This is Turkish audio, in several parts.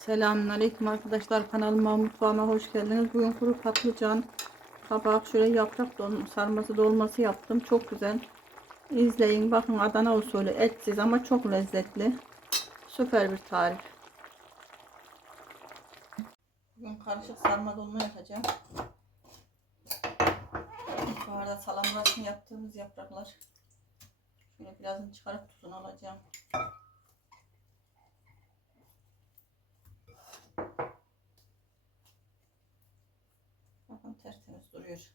Selamünaleyküm arkadaşlar kanalıma mutfağıma hoş geldiniz. Bugün kuru patlıcan, kabak, şöyle yaprak don sarması dolması yaptım. Çok güzel. İzleyin. Bakın Adana usulü etsiz ama çok lezzetli. Süper bir tarif. Bugün karışık sarma dolma yapacağım. Bu arada salamurasını yaptığımız yapraklar. Şöyle birazını çıkarıp tuzunu alacağım. Bakın tertemiz duruyor.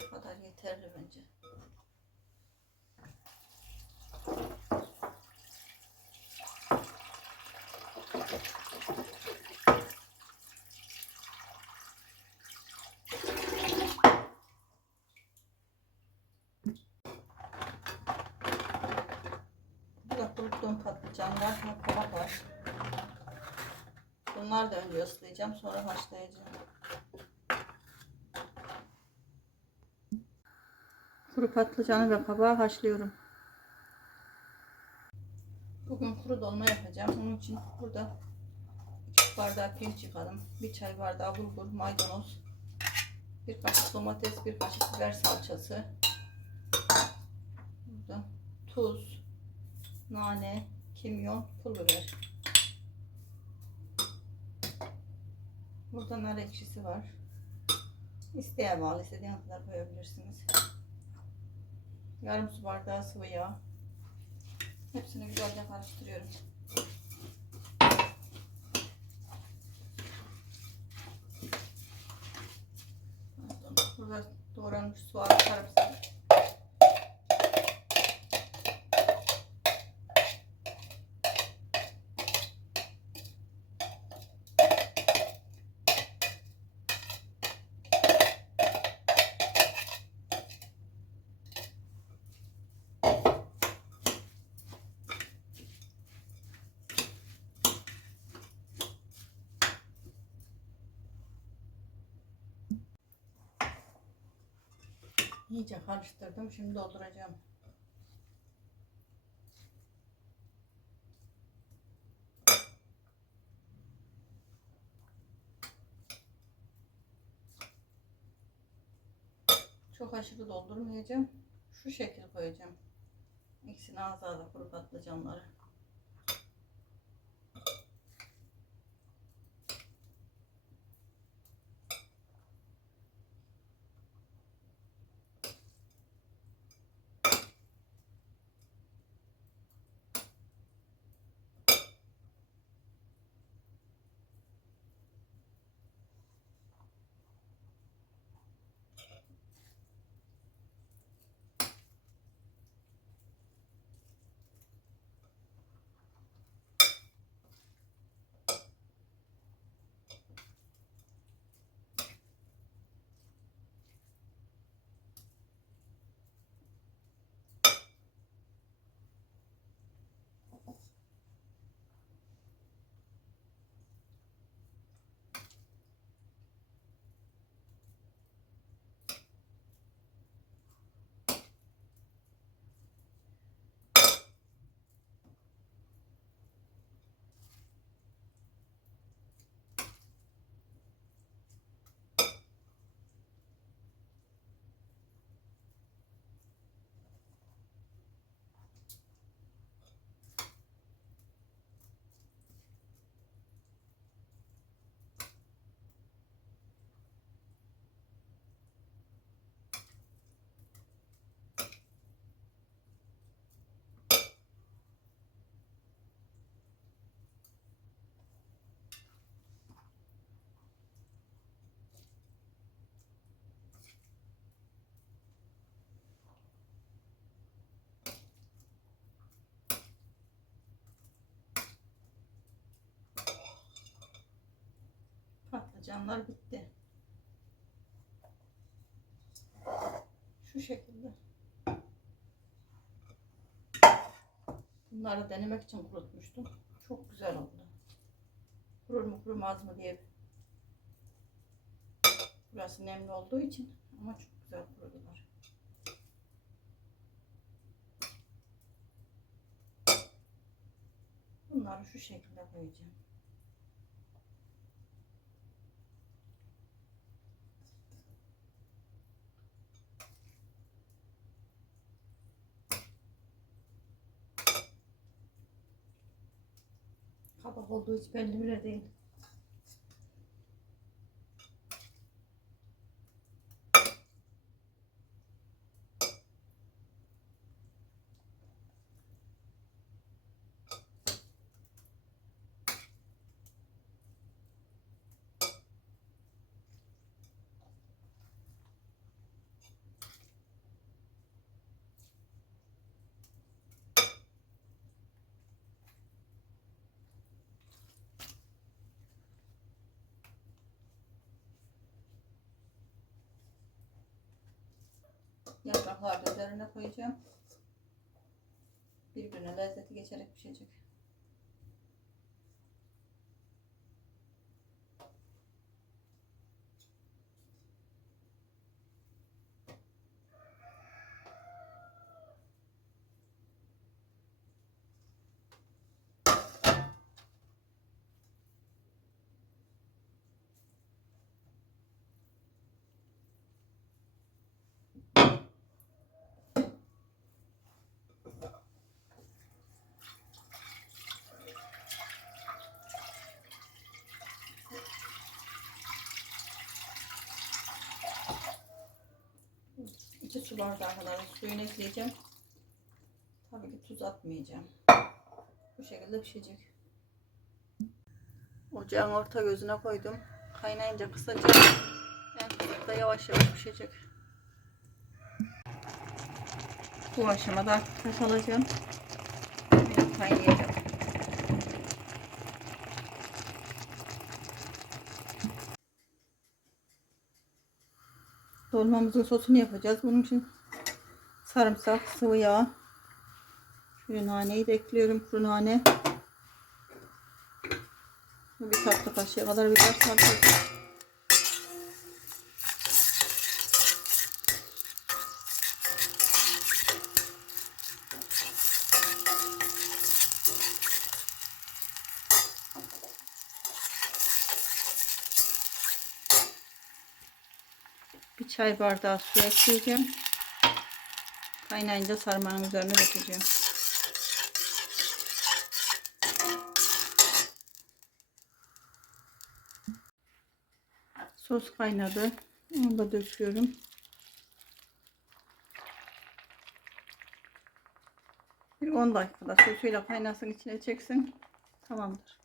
Bu kadar yeterli bence. Burada kuruttuğum patlıcanlar ve kabak var. Bunları da önce ıslayacağım sonra haşlayacağım. Kuru patlıcanı ve kabağı haşlıyorum. Bugün kuru dolma yapacağım. Onun için burada 2 bardağı pirinç yıkadım. Bir çay bardağı bulgur, maydanoz, bir kaşık domates, bir kaşık biber salçası. Burada tuz, nane, kimyon, pul biber. Burada nar ekşisi var. İsteğe bağlı istediğin kadar koyabilirsiniz. Yarım su bardağı sıvı yağ. Hepsini güzelce karıştırıyorum. Burada doğranmış soğan sarımsak. İyice karıştırdım. Şimdi dolduracağım. Çok aşırı doldurmayacağım. Şu şekil koyacağım. İkisini az az kuru patlıcanları. Patlıcanlar bitti. Şu şekilde. Bunları denemek için kurutmuştum. Çok güzel oldu. Kurur mu kurumaz mı diye. Burası nemli olduğu için ama çok güzel kurudular. Bunları şu şekilde koyacağım. Kabak olduğu hiç belli bile değil. Yaprakları da üzerine koyacağım. Birbirine lezzeti geçerek pişecek. Su bardağı kadar suyunu ekleyeceğim. Tabii ki tuz atmayacağım. Bu şekilde pişecek. Ocağın orta gözüne koydum. Kaynayınca kısaca en kısıkta yavaş yavaş pişecek. Bu aşamada artık taş alacağım. Kaynayacak. Dolmamızın sosunu yapacağız. Bunun için sarımsak, sıvı yağ. Şöyle naneyi de ekliyorum. Kuru nane. Bir tatlı kaşığı kadar biber salçası. Çay bardağı su ekleyeceğim. Kaynayınca sarmanın üzerine dökeceğim. Sos kaynadı. Onu da döküyorum. Bir 10 dakikada sosuyla kaynasın içine çeksin. Tamamdır.